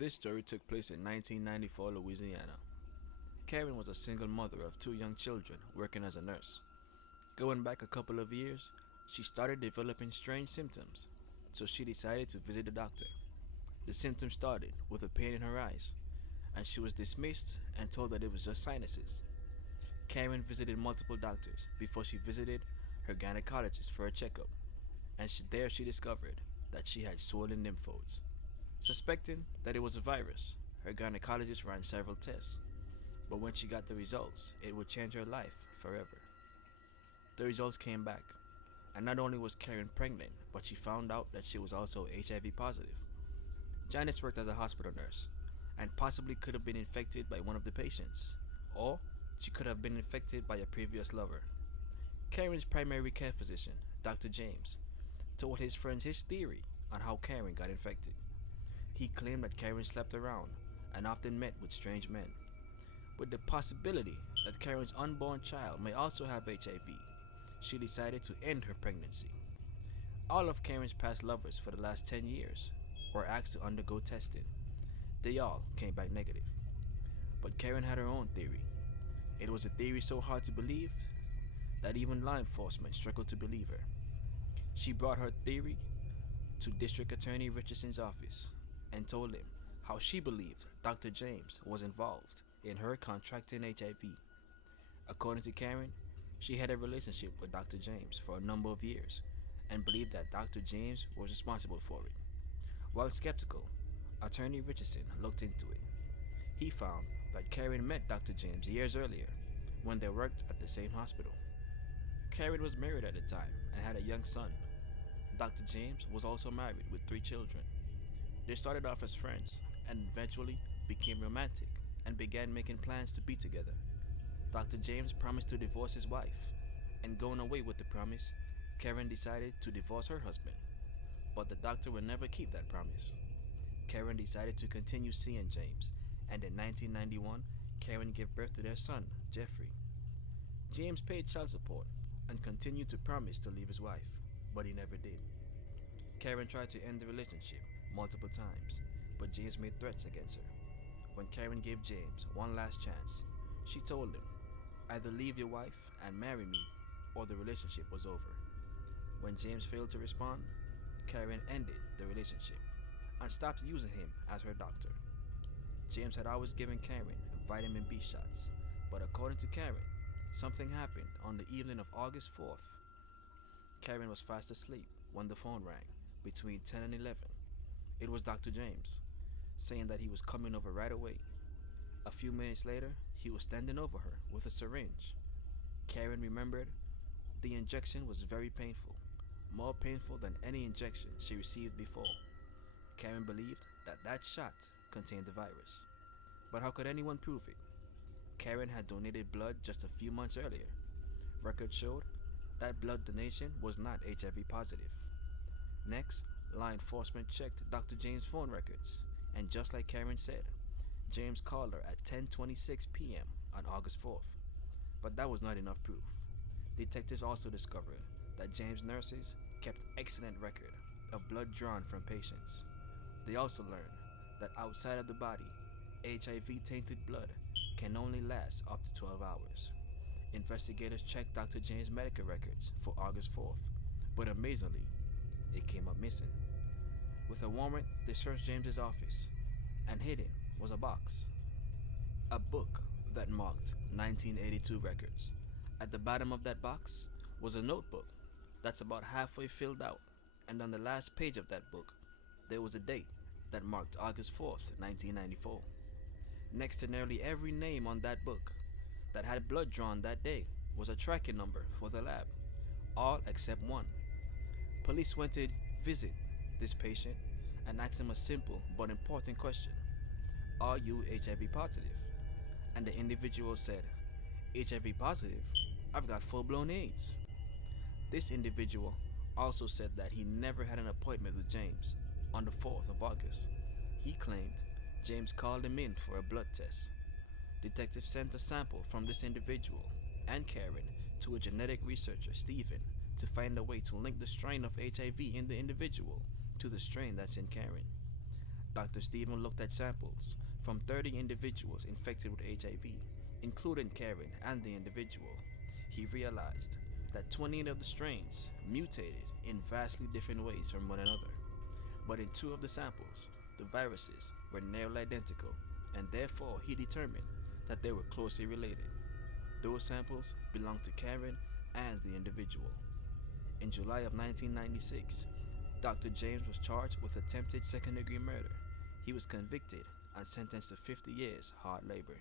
This story took place in 1994 Louisiana. Karen was a single mother of two young children working as a nurse. Going back a couple of years, she started developing strange symptoms, so she decided to visit the doctor. The symptoms started with a pain in her eyes, and she was dismissed and told that it was just sinuses. Karen visited multiple doctors before she visited her gynecologist for a checkup, and there she discovered that she had swollen lymph nodes. Suspecting that it was a virus, her gynecologist ran several tests, but when she got the results, it would change her life forever. The results came back, and not only was Karen pregnant, but she found out that she was also HIV positive. Janice worked as a hospital nurse, and possibly could have been infected by one of the patients, or she could have been infected by a previous lover. Karen's primary care physician, Dr. James, told his friends his theory on how Karen got infected. He claimed that Karen slept around and often met with strange men. With the possibility that Karen's unborn child may also have HIV, she decided to end her pregnancy. All of Karen's past lovers for the last 10 years were asked to undergo testing. They all came back negative. But Karen had her own theory. It was a theory so hard to believe that even law enforcement struggled to believe her. She brought her theory to District Attorney Richardson's office and told him how she believed Dr. James was involved in her contracting HIV. According to Karen, she had a relationship with Dr. James for a number of years and believed that Dr. James was responsible for it. While skeptical, Attorney Richardson looked into it. He found that Karen met Dr. James years earlier when they worked at the same hospital. Karen was married at the time and had a young son. Dr. James was also married with 3 children. They started off as friends and eventually became romantic and began making plans to be together. Dr. James promised to divorce his wife, and going away with the promise, Karen decided to divorce her husband. But the doctor would never keep that promise. Karen decided to continue seeing James, and in 1991, Karen gave birth to their son, Jeffrey. James paid child support and continued to promise to leave his wife, but he never did. Karen tried to end the relationship multiple times, but James made threats against her. When Karen gave James one last chance, she told him, "Either leave your wife and marry me, or the relationship was over." When James failed to respond, Karen ended the relationship and stopped using him as her doctor. James had always given Karen vitamin B shots, but according to Karen, something happened on the evening of August 4th. Karen was fast asleep when the phone rang between 10 and 11. It was Dr. James, saying that he was coming over right away. A few minutes later, he was standing over her with a syringe. Karen remembered the injection was very painful, more painful than any injection she received before. Karen believed that that shot contained the virus. But how could anyone prove it? Karen had donated blood just a few months earlier. Records showed that blood donation was not HIV positive. Next, law enforcement checked Dr. James' phone records, and just like Karen said, James called her at 10:26 p.m. on August 4th. But that was not enough proof. Detectives also discovered that James' nurses kept excellent record of blood drawn from patients. They also learned that outside of the body, HIV-tainted blood can only last up to 12 hours. Investigators checked Dr. James' medical records for August 4th, but amazingly, it came up missing. With a warrant, they searched James's office, and hidden was a box. A book that marked 1982 records. At the bottom of that box was a notebook that's about halfway filled out, and on the last page of that book, there was a date that marked August 4th, 1994. Next to nearly every name on that book that had blood drawn that day was a tracking number for the lab, all except one. Police went to visit this patient and asked him a simple but important question: "Are you HIV positive?" And the individual said, "HIV positive? I've got full-blown AIDS." This individual also said that he never had an appointment with James on the 4th of August. He claimed James called him in for a blood test. Detectives sent a sample from this individual and Karen to a genetic researcher, Stephen, to find a way to link the strain of HIV in the individual to the strain that's in Karen. Dr. Stephen looked at samples from 30 individuals infected with HIV, including Karen and the individual. He realized that 20 of the strains mutated in vastly different ways from one another. But in two of the samples, the viruses were nearly identical, and therefore he determined that they were closely related. Those samples belonged to Karen and the individual. In July of 1996, Dr. James was charged with attempted second-degree murder. He was convicted and sentenced to 50 years hard labor.